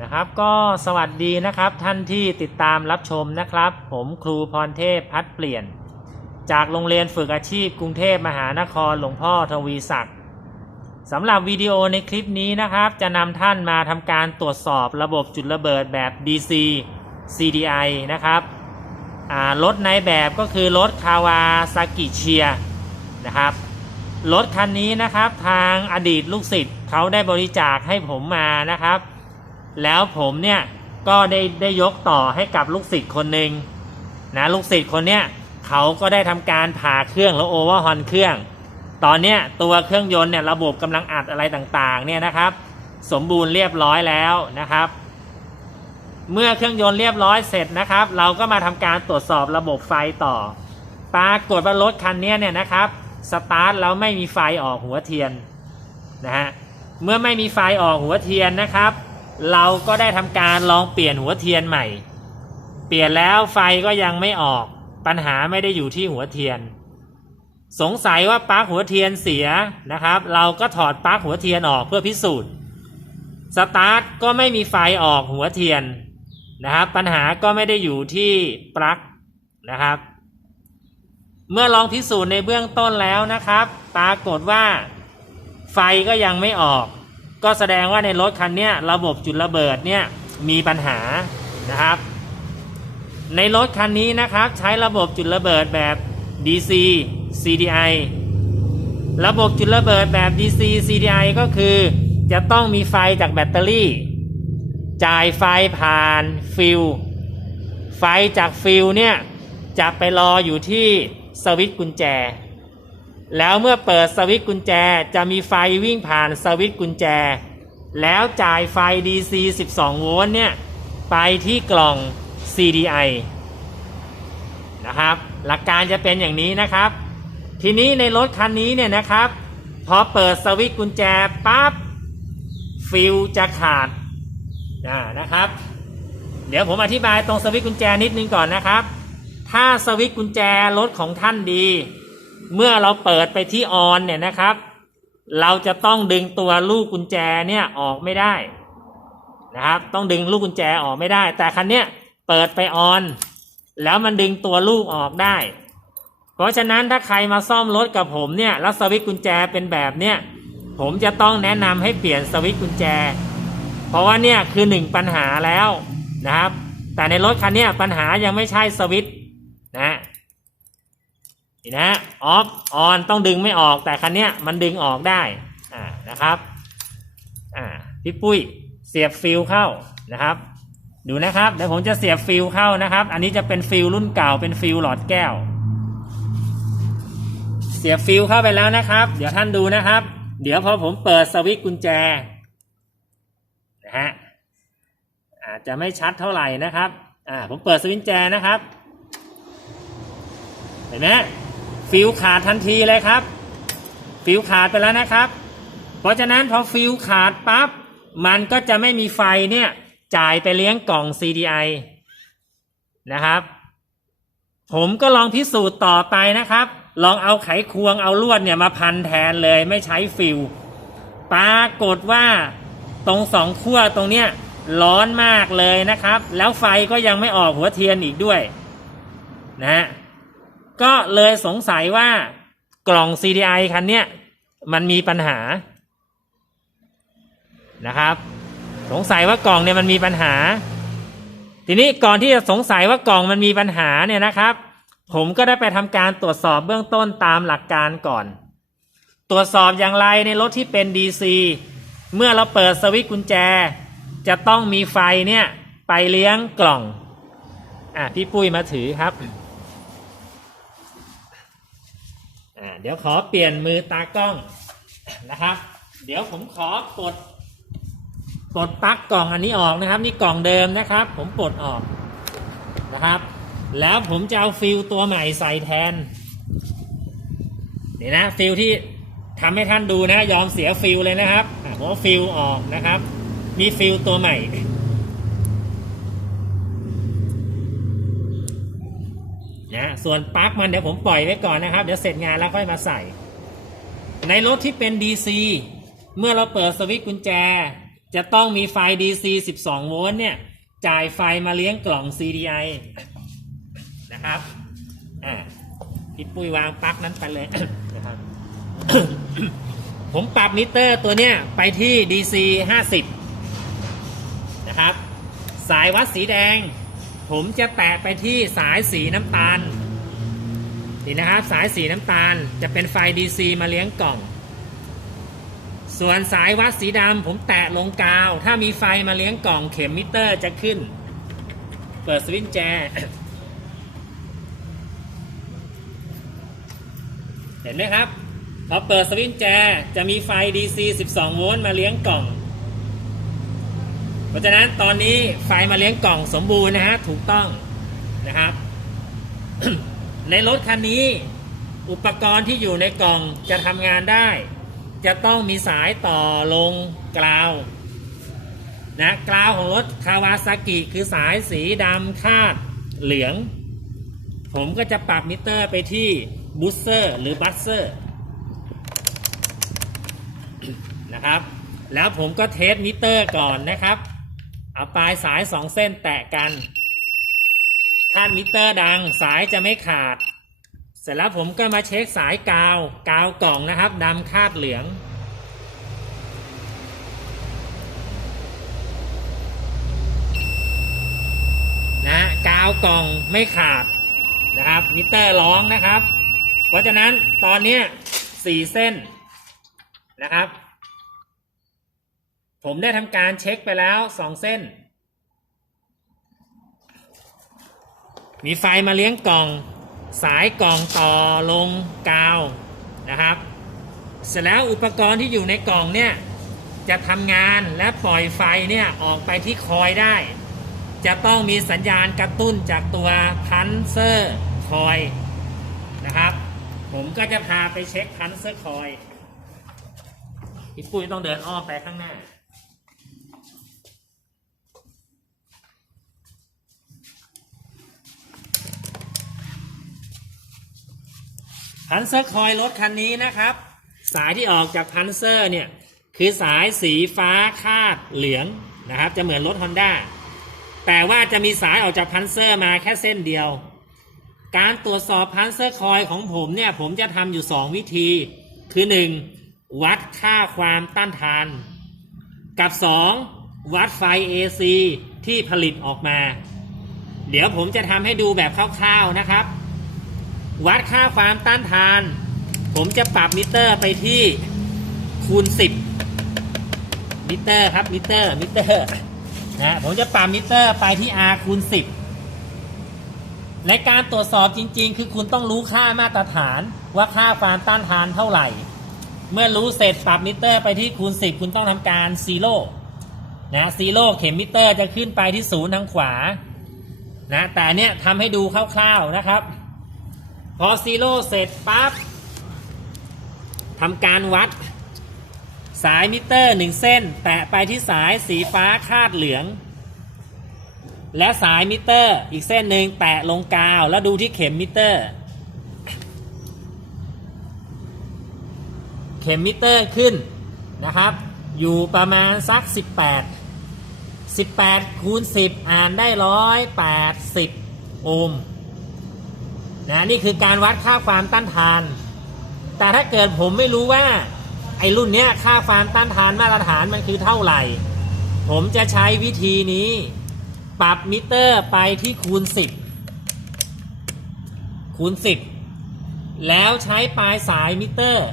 นะครับก็สวัสดีนะครับท่านที่ติดตามรับชมนะครับ ผมครูพรเทพพัดเปลี่ยน จากโรงเรียนฝึกอาชีพกรุงเทพมหานครหลวงพ่อทวีศักดิ์สำหรับวิดีโอในคลิปนี้นะครับ จะนำท่านมาทำการตรวจสอบระบบจุดระเบิดแบบ DC CDI นะครับรถในแบบก็คือรถคาวาซากิเชียนะครับรถคันนี้นะครับทางอดีตลูกศิษย์เขาได้บริจาคให้ผมมานะครับ แล้วผมเนี่ยก็ได้ได้ยกต่อให้กับลูกศิษย์คนหนึ่งนะลูกศิษย์คนเนี้ยเขาก็ได้ทำการผ่าเครื่องแล้วโอเวอร์ฮอนเครื่อง ตอนเนี้ยตัวเครื่องยนต์เนี่ยระบบกำลังอัดอะไรต่างๆเนี่ยนะครับ สมบูรณ์เรียบร้อยแล้วนะครับ เมื่อเครื่องยนต์เรียบร้อยเสร็จนะครับ เราก็มาทำการตรวจสอบระบบไฟต่อ ปรากฏว่ารถคันนี้เนี่ยนะครับสตาร์ทแล้วไม่มีไฟออกหัวเทียนนะฮะเมื่อไม่มีไฟออกหัวเทียนนะครับ เราก็ได้ทำการลองเปลี่ยนหัวเทียนใหม่ เปลี่ยนแล้วไฟก็ยังไม่ออกปัญหาไม่ได้อยู่ที่หัวเทียน สงสัยว่าปลั๊กหัวเทียนเสียนะครับ เราก็ถอดปลั๊กหัวเทียนออกเพื่อพิสูจน์สตาร์ทก็ไม่มีไฟออกหัวเทียนนะครับ ปัญหาก็ไม่ได้อยู่ที่ปลั๊กนะครับ เมื่อลองพิสูจน์ในเบื้องต้นแล้วนะครับ ปรากฏว่า ไฟก็ยังไม่ออก ก็แสดงว่าในรถคันนี้ระบบจุดระเบิดเนี่ยมีปัญหานะครับ ในรถคันนี้นะครับใช้ระบบจุดระเบิดแบบ DC CDI ระบบจุดระเบิดแบบ DC CDI ก็คือจะต้องมีไฟจากแบตเตอรี่ จ่ายไฟผ่านฟิลไฟจากฟิลเนี่ยจะไปรออยู่ที่สวิตช์กุญแจ แล้วเมื่อเปิดสวิตช์กุญแจจะมีไฟวิ่งผ่านสวิตช์กุญแจ แล้วจ่ายไฟ DC 12 โวลต์เนี่ย ไปที่กล่อง CDI นะครับ หลักการจะเป็นอย่างนี้นะครับ ทีนี้ในรถคันนี้เนี่ยนะครับ พอเปิดสวิตช์กุญแจปั๊บฟิลจะขาดนะครับ เดี๋ยวผมอธิบายตรงสวิตช์กุญแจนิดนึงก่อนนะครับ ถ้าสวิตช์กุญแจรถของท่านดี เมื่อเราเปิดไปที่ออนเนี่ยนะครับ เราจะต้องดึงตัวลูกกุญแจเนี่ยออกไม่ได้นะครับ ต้องดึงลูกกุญแจออกไม่ได้ แต่คันเนี้ยเปิดไปออน แล้วมันดึงตัวลูกออกได้ เพราะฉะนั้นถ้าใครมาซ่อมรถกับผมเนี่ยแล้วสวิตช์กุญแจเป็นแบบเนี้ยผมจะต้องแนะนำให้เปลี่ยนสวิตช์กุญแจ เพราะว่าเนี่ยคือหนึ่งปัญหาแล้วนะครับ แต่ในรถคันเนี้ยปัญหายังไม่ใช่สวิตช์ นี่นะออฟออนต้องดึงไม่ออกแต่คันเนี้ยมันดึงออกได้อ่านะครับอ่าพี่ปุ้ยเสียบฟิลเข้านะครับ ดูนะครับเดี๋ยวผมจะเสียบฟิลเข้านะครับ อันนี้จะเป็นฟิลรุ่นเก่าเป็นฟิลหลอดแก้ว เสียบฟิลเข้าไปแล้วนะครับ เดี๋ยวท่านดูนะครับ เดี๋ยวพอผมเปิดสวิตช์กุญแจนะฮะอาจจะไม่ชัดเท่าไหร่นะครับอ่าผมเปิดสวิตช์กุญแจนะครับเห็นไหม ฟิลขาดทันทีเลยครับ ฟิลขาดไปแล้วนะครับ เพราะฉะนั้นพอฟิลขาดปั๊บมันก็จะไม่มีไฟเนี่ยจ่ายไปเลี้ยงกล่อง CDI นะครับ ผมก็ลองพิสูจน์ต่อไปนะครับ ลองเอาไขควงเอาลวดเนี่ยมาพันแทนเลยไม่ใช้ฟิลปรากฏว่าตรงสองขั้วตรงเนี้ยร้อนมากเลยนะครับ แล้วไฟก็ยังไม่ออกหัวเทียนอีกด้วย นะฮะ ก็เลยสงสัยว่ากล่อง CDI คันเนี้ยมันมีปัญหานะครับ สงสัยว่ากล่องเนี่ยมันมีปัญหา ทีนี้ก่อนที่จะสงสัยว่ากล่องมันมีปัญหาเนี่ยนะครับ ผมก็ได้ไปทำการตรวจสอบเบื้องต้นตามหลักการก่อน ตรวจสอบอย่างไรในรถที่เป็น DC เมื่อเราเปิดสวิตช์กุญแจ จะต้องมีไฟเนี่ยไปเลี้ยงกล่องอะพี่ปุ้ยมาถือครับ อ่าเดี๋ยวขอเปลี่ยนมือตากล้องนะครับ เดี๋ยวผมขอปลดปลดปลั๊กกล่องอันนี้ออกนะครับ นี่กล่องเดิมนะครับ ผมปลดออกนะครับ แล้วผมจะเอาฟิลตัวใหม่ใส่แทนนี่นะฟิลที่ทำให้ท่านดูนะ ยอมเสียฟิลเลยนะครับผมฟิลออกนะครับ มีฟิลตัวใหม่ นะ ส่วนปลั๊กมันเดี๋ยวผมปล่อยไว้ก่อนนะครับ เดี๋ยวเสร็จงานแล้วค่อยมาใส่ ในรถที่เป็น DC เมื่อเราเปิดสวิตช์กุญแจ จะต้องมีไฟ DC 12 โวลต์เนี่ย จ่ายไฟมาเลี้ยงกล่อง CDI นะครับอ่าพี่ปุ้ยวางปลั๊กนั้นไปเลยนะครับผมปรับมิเตอร์ตัวเนี้ยไปที่ DC 50 นะครับ สายวัดสีแดง ผมจะแตะไปที่สายสีน้ำตาล นี่นะครับสายสีน้ำตาลจะเป็นไฟ DC มาเลี้ยงกล่อง ส่วนสายวัดสีดำผมแตะลงกาว ถ้ามีไฟมาเลี้ยงกล่องเข็มมิเตอร์จะขึ้น เปิดสวิตช์แจ เห็นไหมครับพอเปิดสวิตช์แจจะมีไฟ DC 12 โวลต์มาเลี้ยงกล่อง เพราะฉะนั้นตอนนี้ไฟมาเลี้ยงกล่องสมบูรณ์นะฮะถูกต้องนะครับ ในรถคันนี้ อุปกรณ์ที่อยู่ในกล่องจะทำงานได้ จะต้องมีสายต่อลงกราวนะกราวของรถคาวาซากิคือสายสีดำคาดเหลือง ผมก็จะปรับมิเตอร์ไปที่บูสเซอร์หรือบัสเซอร์นะครับ แล้วผมก็เทสมิเตอร์ก่อนนะครับ เอาปลายสายสองเส้นแตะกัน ถ้ามิเตอร์ดังสายจะไม่ขาด เสร็จแล้วผมก็มาเช็คสายกาวกาวกล่องนะครับดำคาดเหลือง นะกาวกล่องไม่ขาดนะครับ มิเตอร์ร้องนะครับ เพราะฉะนั้นตอนนี้สี่เส้นนะครับ ผมได้ทำการเช็คไปแล้วสองเส้น มีไฟมาเลี้ยงกล่อง สายกล่องต่อลงกาวนะครับ เสร็จแล้วอุปกรณ์ที่อยู่ในกล่องเนี่ยจะทำงานและปล่อยไฟเนี่ยออกไปที่คอยได้ จะต้องมีสัญญาณกระตุ้นจากตัวพันเซอร์คอยนะครับ ผมก็จะพาไปเช็คพันเซอร์คอยพี่ปุ้ยต้องเดินอ้อมไปข้างหน้า พันเซอร์คอยรถคันนี้นะครับ สายที่ออกจากพันเซอร์เนี่ยคือสายสีฟ้าคาดเหลืองนะครับ จะเหมือนรถ Honda แต่ว่าจะมีสายออกจากพันเซอร์มาแค่เส้นเดียว การตรวจสอบพันเซอร์คอยของผมเนี่ย ผมจะทำอยู่ 2 วิธี คือ 1. วัดค่าความต้านทาน กับ 2. วัดไฟ AC ที่ผลิตออกมา เดี๋ยวผมจะทำให้ดูแบบคร่าวๆนะครับ วัดค่าความต้านทาน ผมจะปรับมิเตอร์ไปที่คูณ 10 มิเตอร์ครับมิเตอร์มิเตอร์นะผมจะปรับมิเตอร์ไปที่ R คูณ 10 ในการตรวจสอบจริง ๆ คือคุณต้องรู้ค่ามาตรฐานว่าค่าความต้านทานเท่าไหร่ เมื่อรู้เสร็จปรับมิเตอร์ไปที่คูณ 10 คุณต้องทำการซีโร่นะซีโร่เข็มมิเตอร์จะขึ้นไปที่ศูนย์ทางขวานะแต่เนี้ยทำให้ดูคร่าวๆนะครับ พอซีโร่เสร็จปั๊บทำการวัด สายมิเตอร์หนึ่งเส้น แตะไปที่สายสีฟ้าคาดเหลือง และสายมิเตอร์อีกเส้นหนึ่งแตะลงกาวแล้วดูที่เข็มมิเตอร์ เข็มมิเตอร์ขึ้นนะครับ อยู่ประมาณสัก 18 18คูณ10 อ่านได้ 180 โอห์ม นะนี่คือการวัดค่าความต้านทาน แต่ถ้าเกิดผมไม่รู้ว่า ไอ้รุ่นเนี้ยค่าความต้านทานมาตรฐานมันคือเท่าไหร่ ผมจะใช้วิธีนี้ ปรับมิเตอร์ไปที่คูณ 10 คูณ 10 แล้วใช้ปลายสายมิเตอร์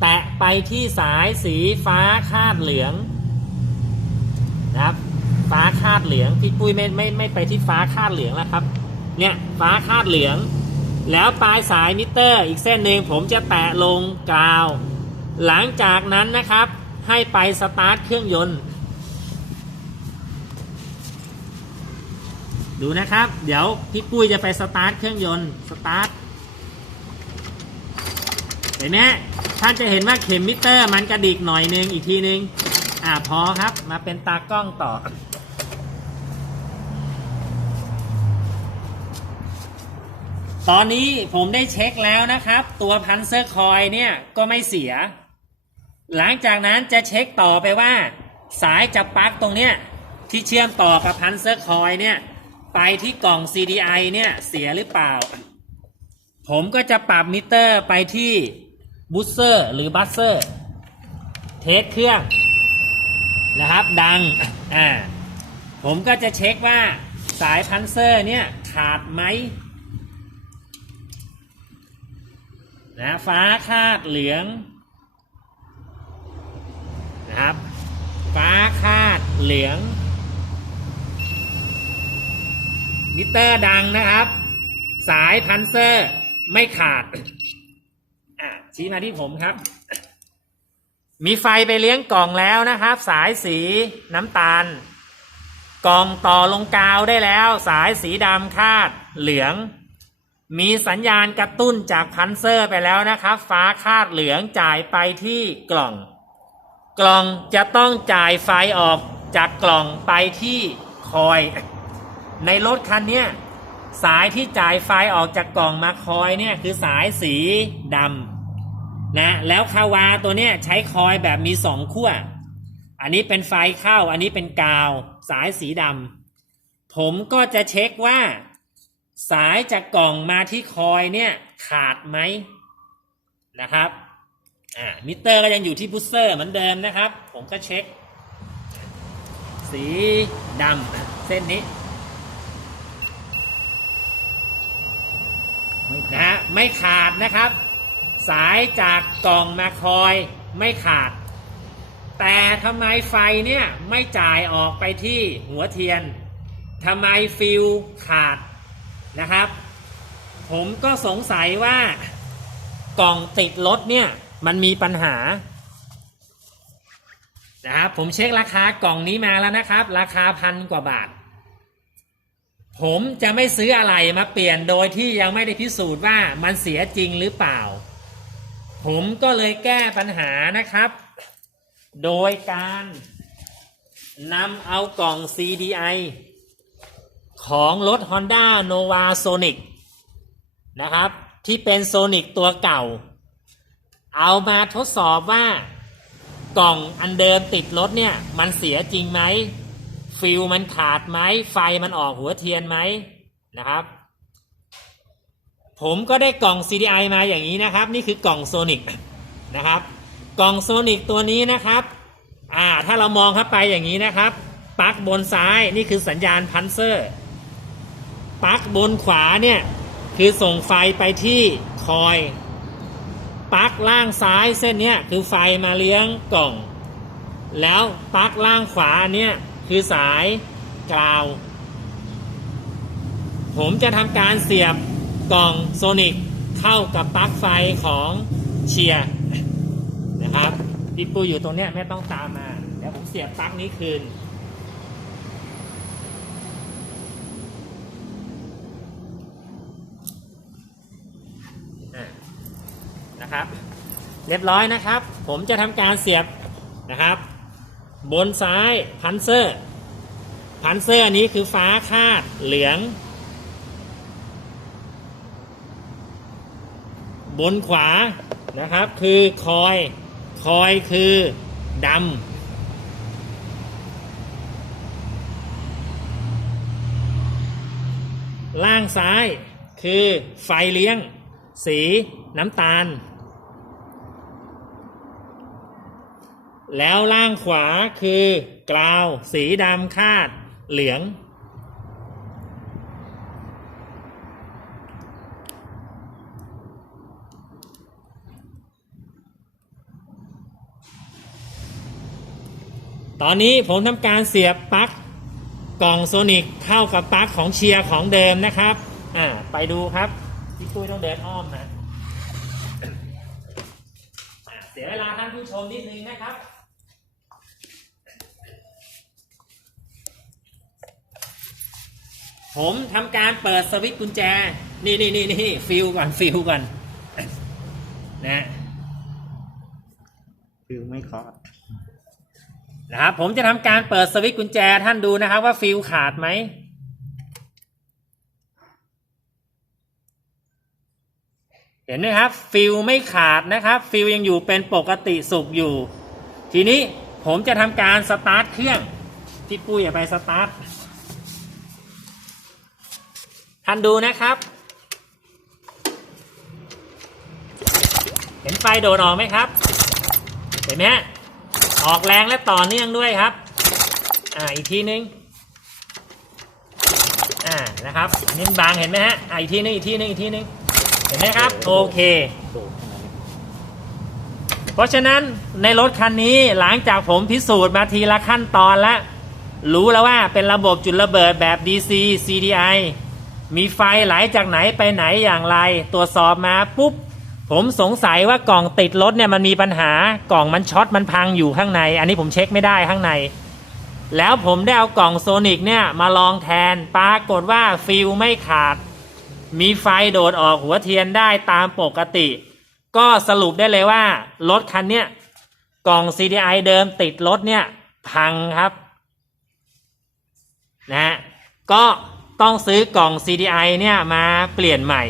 แตะไปที่สายสีฟ้าคาดเหลืองนะครับฟ้าคาดเหลืองพี่ปุ้ยไม่ไม่ไม่ไปที่ฟ้าคาดเหลืองแล้วครับ เนี่ยฟ้าคาดเหลือง แล้วปลายสายมิเตอร์ อีกเส้นหนึ่งผมจะแตะลงกราว หลังจากนั้นนะครับให้ไปสตาร์ทเครื่องยนต์ ดูนะครับ เดี๋ยวพี่ปุ้ยจะไปสตาร์ทเครื่องยนต์สตาร์ทเห็นไหมท่านจะเห็นว่าเข็มมิเตอร์มันกระดิกหน่อยนึงอีกทีนึง อ่าพอครับมาเป็นตากล้องต่อ ตอนนี้ผมได้เช็คแล้วนะครับ ตัวพันเซอร์คอยเนี่ยก็ไม่เสีย หลังจากนั้นจะเช็คต่อไปว่า สายจากปลั๊กตรงเนี้ยที่เชื่อมต่อกับพันเซอร์คอยเนี่ยไปที่กล่อง CDI เนี่ยเสียหรือเปล่า ผมก็จะปรับมิเตอร์ไปที่บูสเซอร์หรือบัสเซอร์เทสเครื่องนะครับดังอ่าผมก็จะเช็คว่าสายพันเซอร์เนี่ยขาดไหม นะฟ้าคาดเหลืองนะครับ ฟ้าคาดเหลือง มิเตอร์ดังนะครับ สายพันเซอร์ไม่ขาดอะชี้มาที่ผมครับ มีไฟไปเลี้ยงกล่องแล้วนะครับ สายสีน้ำตาล กล่องต่อลงกาวได้แล้ว สายสีดำคาดเหลือง มีสัญญาณกระตุ้นจากพันเซอร์ไปแล้วนะครับ ฟ้าคาดเหลืองจ่ายไปที่กล่อง กล่องจะต้องจ่ายไฟออกจากกล่องไปที่คอย ในรถคันนี้สายที่จ่ายไฟออกจากกล่องมาคอยเนี่ยคือสายสีดำนะแล้วคาวาตัวเนี้ยใช้คอยแบบมีสองขั้ว อันนี้เป็นไฟเข้าอันนี้เป็นกาว สายสีดำผมก็จะเช็คว่า สายจากกล่องมาที่คอยเนี่ยขาดไหมนะครับอ่ามิเตอร์ก็ยังอยู่ที่บูสเซอร์เหมือนเดิมนะครับ ผมก็เช็ค สีดำอะเส้นนี้นะฮะไม่ขาดนะครับ สายจากกล่องมาคอยไม่ขาด แต่ทำไมไฟเนี่ยไม่จ่ายออกไปที่หัวเทียนทำไมฟิวขาด นะครับ ผมก็สงสัยว่ากล่องติดรถเนี่ย มันมีปัญหานะครับผมเช็คราคากล่องนี้มาแล้วนะครับ ราคาพันกว่าบาท ผมจะไม่ซื้ออะไรมาเปลี่ยนโดยที่ยังไม่ได้พิสูจน์ว่ามันเสียจริงหรือเปล่า ผมก็เลยแก้ปัญหานะครับ โดยการนำเอากล่อง CDI ของรถ Honda Nova Sonic นะครับ ที่เป็น Sonic ตัวเก่า เอามาทดสอบว่ากล่องอันเดิมติดรถเนี่ย มันเสียจริงไหมฟิลมันขาดไหมไฟมันออกหัวเทียนไหมนะครับ ผมก็ได้กล่อง CDI มาอย่างนี้นะครับ นี่คือกล่องโซนิกนะครับ กล่องโซนิกตัวนี้นะครับอ่าถ้าเรามองเข้าไปอย่างนี้นะครับปลั๊กบนซ้ายนี่คือสัญญาณพันเซอร์ ปลั๊กบนขวาเนี่ย คือส่งไฟไปที่คอยปลั๊กล่างซ้ายเส้นเนี้ยคือไฟมาเลี้ยงกล่อง แล้วปลั๊กล่างขวาเนี่ยคือสายกราว ผมจะทำการเสียบกล่องโซนิกเข้ากับปลั๊กไฟของเชียร์นะครับพี่ปูอยู่ตรงเนี้ยไม่ต้องตามมา เดี๋ยวผมเสียบปลั๊กนี้คืน อะนะครับ เรียบร้อยนะครับ ผมจะทำการเสียบนะครับ บนซ้ายพันเซอร์พันเซอร์อันนี้คือฟ้าคาดเหลือง บนขวานะครับคือคอยคอยคือดำล่างซ้ายคือไฟเลี้ยง สีน้ำตาล แล้วล่างขวาคือกราวสีดำคาดเหลือง ตอนนี้ผมทำการเสียบปลั๊กกล่องโซนิกเข้ากับปลั๊กของเชียร์ของเดิมนะครับ อ่า ไปดูครับพี่ตุ้ยต้องเดินอ้อมนะะเสียเวลาท่านผู้ชมนิดนึงนะครับ ผมทำการเปิดสวิตช์กุญแจ นี่นี่นี่นี่ฟิลก่อนฟิลก่อนนะฟิวไม่เคาะนะครับผมจะทำการเปิดสวิตช์กุญแจท่านดูนะครับ ว่าฟิลขาดไหมเห็นไหมครับ ฟิลไม่ขาดนะครับ ฟิลยังอยู่เป็นปกติสุขอยู่ ทีนี้ผมจะทำการสตาร์ทเครื่องพี่ปุ้ยอย่าไปสตาร์ท ท่านดูนะครับ เห็นไฟโดดออกไหมครับ เห็นไหมฮะออกแรงและต่อเนื่องด้วยครับ อ่า อีกทีนึง อ่า นะครับอันนี้มันบางเห็นไหมฮะ อ่า อีกทีนึง อีกทีนึง อีกทีนึง เห็นไหมครับ โอเค เพราะฉะนั้นในรถคันนี้หลังจากผมพิสูจน์มาทีละขั้นตอนแล้วรู้แล้วว่าเป็นระบบจุดระเบิดแบบ DC CDI มีไฟไหลจากไหนไปไหนอย่างไร ตรวจสอบมาปุ๊บ ผมสงสัยว่ากล่องติดรถเนี่ยมันมีปัญหากล่องมันช็อตมันพังอยู่ข้างใน อันนี้ผมเช็คไม่ได้ข้างใน แล้วผมได้เอากล่องโซนิกเนี่ยมาลองแทนปรากฏว่าฟิลไม่ขาด มีไฟโดดออกหัวเทียนได้ตามปกติ ก็สรุปได้เลยว่ารถคันเนี้ยกล่อง CDI เดิมติดรถเนี่ย พังครับ นะฮะก็ ต้องซื้อกล่อง CDI เนี่ยมาเปลี่ยนใหม่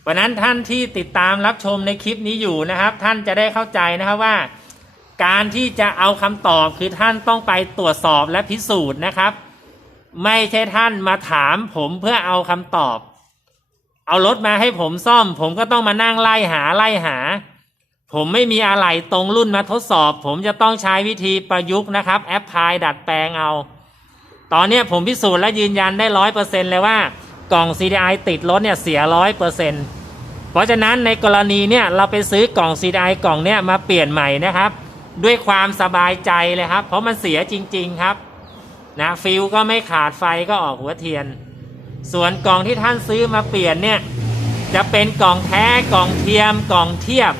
เพราะนั้นท่านที่ติดตามรับชมในคลิปนี้อยู่นะครับ ท่านจะได้เข้าใจนะครับว่า การที่จะเอาคำตอบคือท่านต้องไปตรวจสอบและพิสูจน์นะครับ ไม่ใช่ท่านมาถามผมเพื่อเอาคำตอบ เอารถมาให้ผมซ่อม ผมก็ต้องมานั่งไล่หาไล่หา ผมไม่มีอะไรตรงรุ่นมาทดสอบ ผมจะต้องใช้วิธีประยุกต์นะครับ แอปพลายดัดแปลงเอา ตอนนี้ผมพิสูจน์และยืนยันได้ร้อยเปอร์เซ็นต์เลยว่ากล่อง CDI ติดรถเนี่ยเสียร้อยเปอร์เซ็นต์เพราะฉะนั้นในกรณีเนี่ยเราไปซื้อกล่อง CDI กล่องเนี่ยมาเปลี่ยนใหม่นะครับ ด้วยความสบายใจเลยครับ เพราะมันเสียจริง ๆครับนะฟิลก็ไม่ขาดไฟก็ออกหัวเทียน ส่วนกล่องที่ท่านซื้อมาเปลี่ยนเนี่ยจะเป็นกล่องแท้กล่องเทียมกล่องเทียบ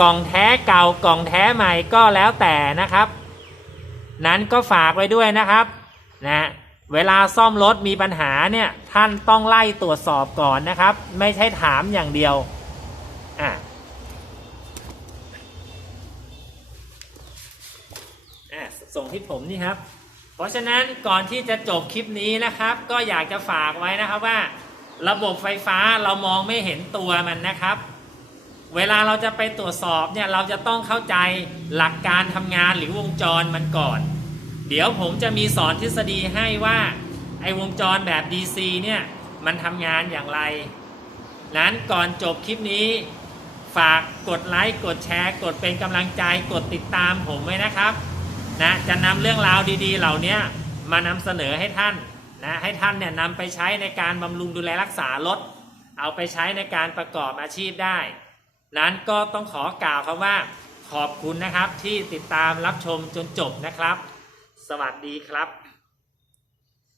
กล่องแท้เก่ากล่องแท้ใหม่ก็แล้วแต่นะครับ นั้นก็ฝากไว้ด้วยนะครับ นะเวลาซ่อมรถมีปัญหาเนี่ยท่านต้องไล่ตรวจสอบก่อนนะครับ ไม่ใช่ถามอย่างเดียวอะส่งที่ผมนี่ครับ เพราะฉะนั้นก่อนที่จะจบคลิปนี้นะครับ ก็อยากจะฝากไว้นะครับว่า ระบบไฟฟ้าเรามองไม่เห็นตัวมันนะครับ เวลาเราจะไปตรวจสอบเนี่ยเราจะต้องเข้าใจหลักการทำงานหรือวงจรมันก่อน เดี๋ยวผมจะมีสอนทฤษฎีให้ว่าไอ้วงจรแบบ DC เนี่ยมันทำงานอย่างไร นั้นก่อนจบคลิปนี้ ฝากกดไลค์กดแชร์กดเป็นกำลังใจกดติดตามผมไว้นะครับนะจะนำเรื่องราวดีๆ เหล่านี้มานำเสนอให้ท่านนะให้ท่านเนี่ยนำไปใช้ในการบำรุงดูแลรักษารถ เอาไปใช้ในการประกอบอาชีพได้ นั้นก็ต้องขอกล่าวคำว่าขอบคุณนะครับที่ติดตามรับชมจนจบนะครับ สวัสดีครับ